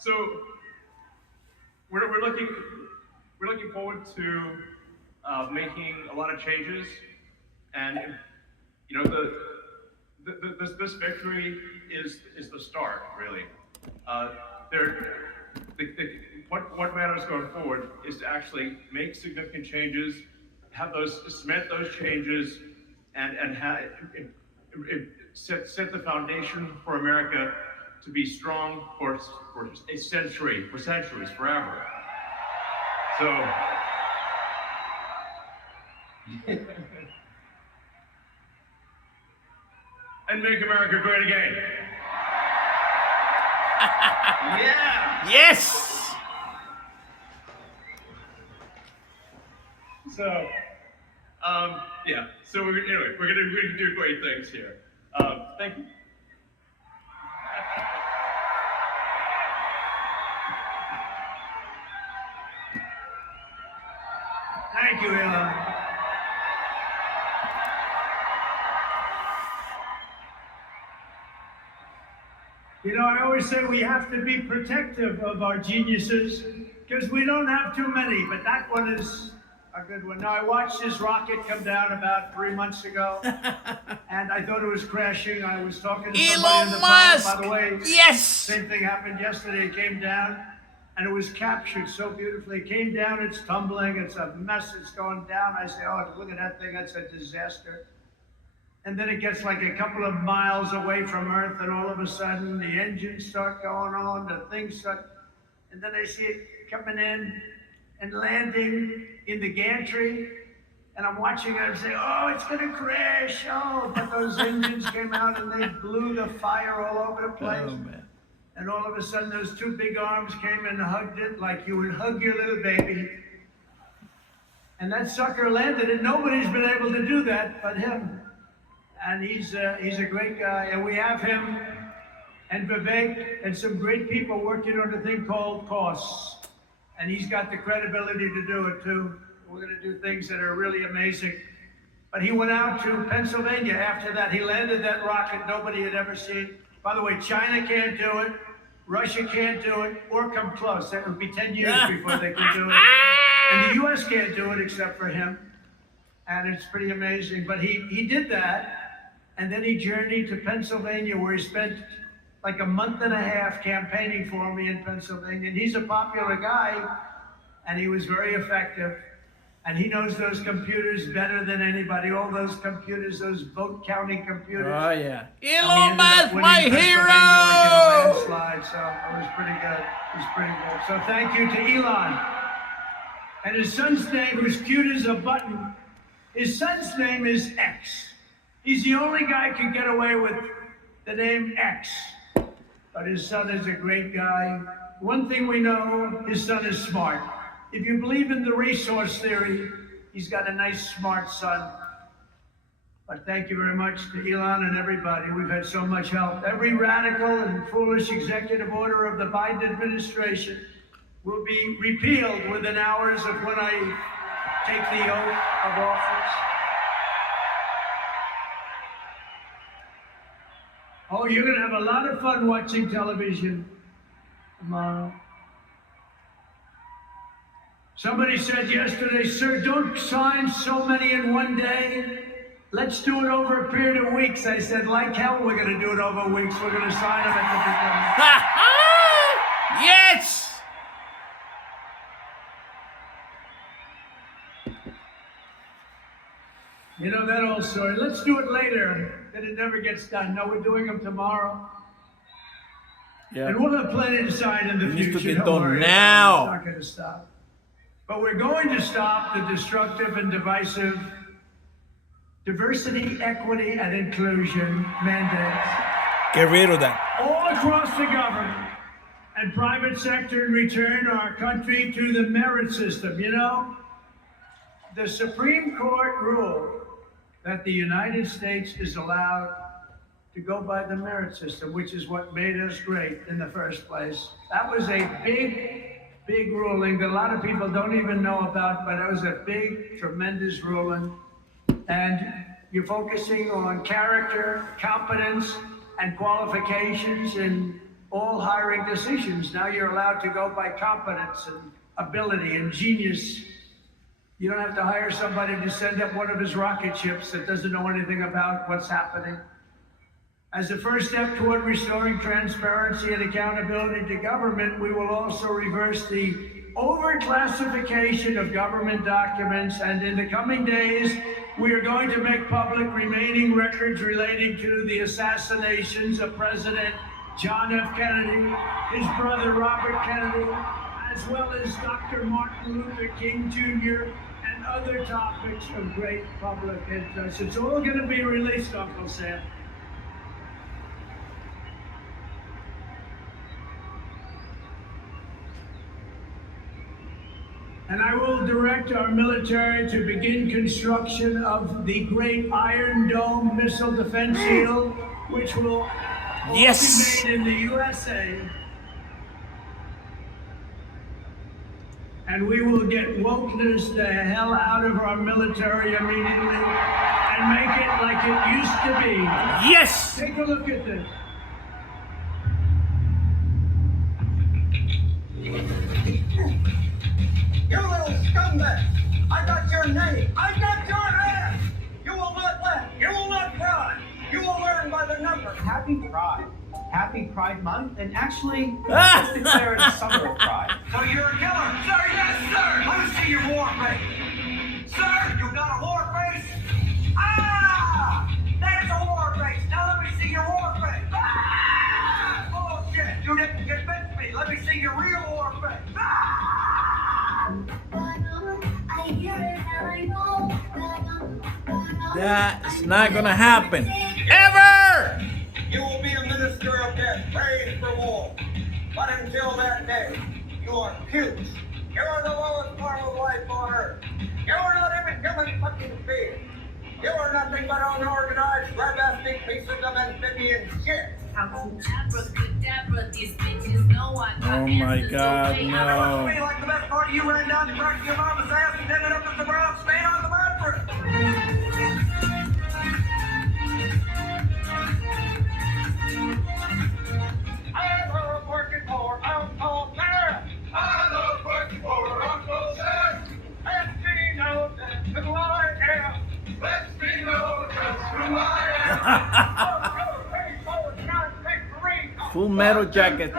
So we're looking forward to making a lot of changes, and you know this victory is the start really. Uh, there, what matters going forward is to actually make significant changes, have those cement those changes, and set the foundation for America to be strong for a century, for centuries, forever. So, and make America great again. Yeah. Yes. So, yeah. So anyway, we're gonna do great things here. Thank you. Thank you, Elon. You know, I always say we have to be protective of our geniuses because we don't have too many, but that one is a good one. Now, I watched this rocket come down about 3 months ago, and I thought it was crashing. I was talking to somebody in the Elon pilot. Musk. By the way, Yes. same thing happened yesterday. It came down, and it was captured so beautifully. It came down, it's tumbling, it's a mess, it's going down. I say, oh, look at that thing, that's a disaster. And then it gets like a couple of miles away from Earth, and all of a sudden the engines start going on, the things start, and then I see it coming in and landing in the gantry, and I'm watching it and say, oh, it's gonna crash, oh, but those engines came out and they blew the fire all over the place. Oh man. And all of a sudden those two big arms came and hugged it like you would hug your little baby. And that sucker landed, and nobody's been able to do that but him. And he's a great guy, and we have him and Vivek and some great people working on a thing called costs. And he's got the credibility to do it too. We're gonna do things that are really amazing. But he went out to Pennsylvania after that. He landed that rocket nobody had ever seen. By the way, China can't do it, Russia can't do it, or come close. That would be 10 years before they could do it. And the US can't do it except for him. And it's pretty amazing. But he did that. And then he journeyed to Pennsylvania, where he spent like a month and a half campaigning for me in Pennsylvania. And he's a popular guy, and he was very effective. And he knows those computers better than anybody. All those computers, those vote counting computers. Oh yeah. And he Elon ended up Musk, winning my Pennsylvania like in a hero. landslide. So it was pretty good. It was pretty good. So thank you to Elon. And his son's name, who's cute as a button, his son's name is X. He's the only guy who can get away with the name X. But his son is a great guy. One thing we know, his son is smart. If you believe in the resource theory, he's got a nice, smart son. But thank you very much to Elon and everybody. We've had so much help. Every radical and foolish executive order of the Biden administration will be repealed within hours of when I take the oath of office. Oh, you're going to have a lot of fun watching television tomorrow. Somebody said yesterday, sir, don't sign so many in one day. Let's do it over a period of weeks. I said, like hell, we're going to do it over weeks. We're going to sign them at Yes. the beginning. You know that old story. Let's do it later. Then it never gets done. No, we're doing them tomorrow. Yeah. And we'll have plenty to sign in the It needs to future. get Don't done worry. now. It's not going to stop. But we're going to stop the destructive and divisive diversity, equity, and inclusion mandates Get rid of that. all across the government and private sector and return our country to the merit system. You know, the Supreme Court ruled that the United States is allowed to go by the merit system, which is what made us great in the first place. That was a big ruling that a lot of people don't even know about, but it was a big, tremendous ruling. And you're focusing on character, competence, and qualifications in all hiring decisions. Now you're allowed to go by competence and ability and genius. You don't have to hire somebody to send up one of his rocket ships that doesn't know anything about what's happening. As a first step toward restoring transparency and accountability to government, we will also reverse the overclassification of government documents, and in the coming days, we are going to make public remaining records relating to the assassinations of President John F. Kennedy, his brother Robert Kennedy, as well as Dr. Martin Luther King Jr., and other topics of great public interest. It's all going to be released, Uncle Sam. And I will direct our military to begin construction of the great Iron Dome missile defense shield, which will all Yes. be made in the USA. And we will get wokeness the hell out of our military immediately and make it like it used to be. Yes. Take a look at this. You little scumbag! I got your name! I got your ass! You will not laugh! You will not cry! You will learn by the numbers! Happy Pride. Happy Pride Month, and actually, let's declare it a summer of pride. So you're a killer! Sir, yes, sir! Let me see your war face! Sir, you got a war face? Ah! That's a war face! Now let me see your war face! Ah! Bullshit! You didn't convince me! Let me see your real war face! Ah! That's not gonna happen. Ever! You will be a minister of death, praised for war. But until that day, you are huge. You are the lowest form of life on earth. You are not even human fucking being. You are nothing but unorganized, grabastic pieces of amphibian shit. Oh my God, I no. feel like the best part of you ran down to crack your mama's ass and ended up as the brown stain on the mattress. I love working for Uncle Sam. I love working for Uncle Sam. Let me know that's who I am. Let me know that's who I am. Full Metal Jacket.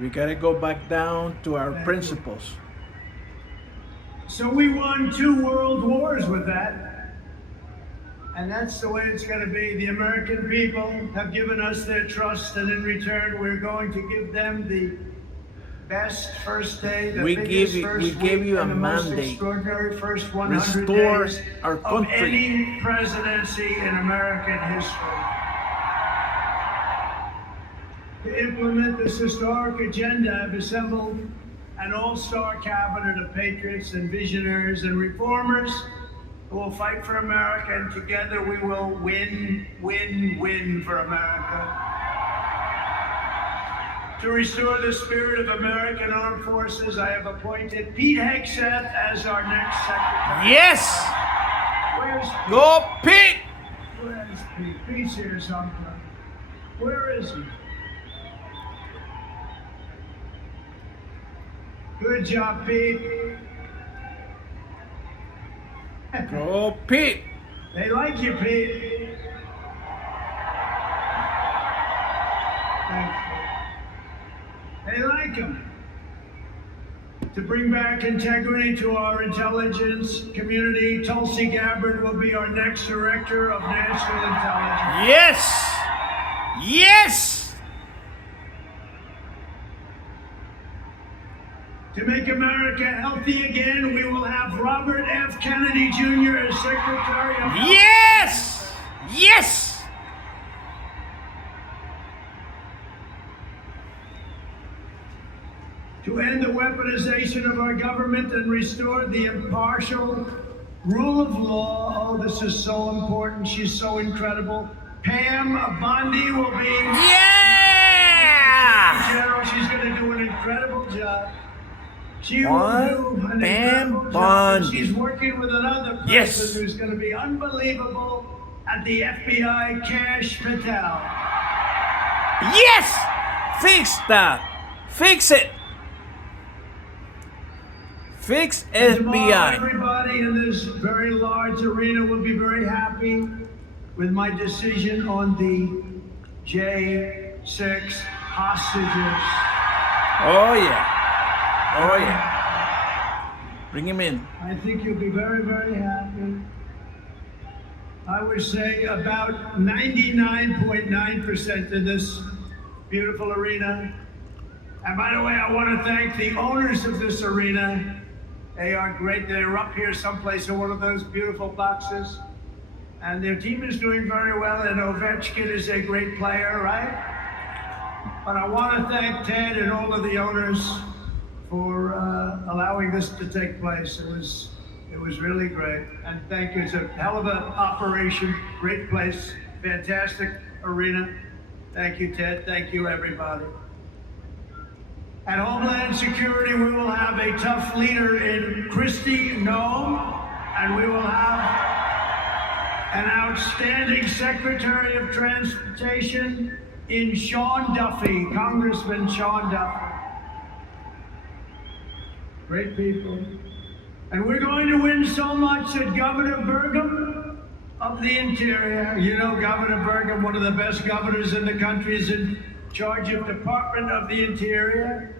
We gotta go back down to our principles. So we won 2 world wars with that. And that's the way it's going to be. The American people have given us their trust, and in return, we're going to give them the best first day, the We biggest give you- first we gave week, you a and the most mandate. extraordinary first 100 Restore days our of country. any presidency in American history. To implement this historic agenda, I've assembled an all-star cabinet of patriots and visionaries and reformers who will fight for America, and together we will win, win, win for America. To restore the spirit of American Armed Forces, I have appointed Pete Hegseth as our next secretary. Yes! Where's Pete? Go Pete! Where's Pete? Pete's here somewhere. Where is he? Good job, Pete. Go Pete! They like you, Pete. Thanks. They like him. To bring back integrity to our intelligence community, Tulsi Gabbard will be our next director of national intelligence. Yes! Yes! To make America healthy again, we will have Robert F. Kennedy Jr. as Secretary of Health. Yes! Yes! To end the weaponization of our government and restore the impartial rule of law. Oh, this is so important. She's so incredible. Pam Bondi will be Yeah! General. She's going to do an incredible job. She One, will do an Pam incredible job, and Bondi. she's working with another person Yes. who's going to be unbelievable at the FBI, Cash Patel. Yes! Fix that! Fix it! Fix Tomorrow, FBI. everybody in this very large arena will be very happy with my decision on the J6 hostages. Oh yeah. Oh yeah. Bring him in. I think you'll be very, very happy. I would say about 99.9% in this beautiful arena. And by the way, I want to thank the owners of this arena. They are great. They're up here someplace in one of those beautiful boxes. And their team is doing very well, and Ovechkin is a great player, right? But I want to thank Ted and all of the owners for allowing this to take place. It was really great. And thank you. It's a hell of an operation. Great place. Fantastic arena. Thank you, Ted. Thank you, everybody. At Homeland Security, we will have a tough leader in Kristi Noem, and we will have an outstanding Secretary of Transportation in Sean Duffy, Congressman Sean Duffy. Great people. And we're going to win so much that Governor Burgum of the Interior, you know Governor Burgum, one of the best governors in the country, is in charge of Department of the Interior.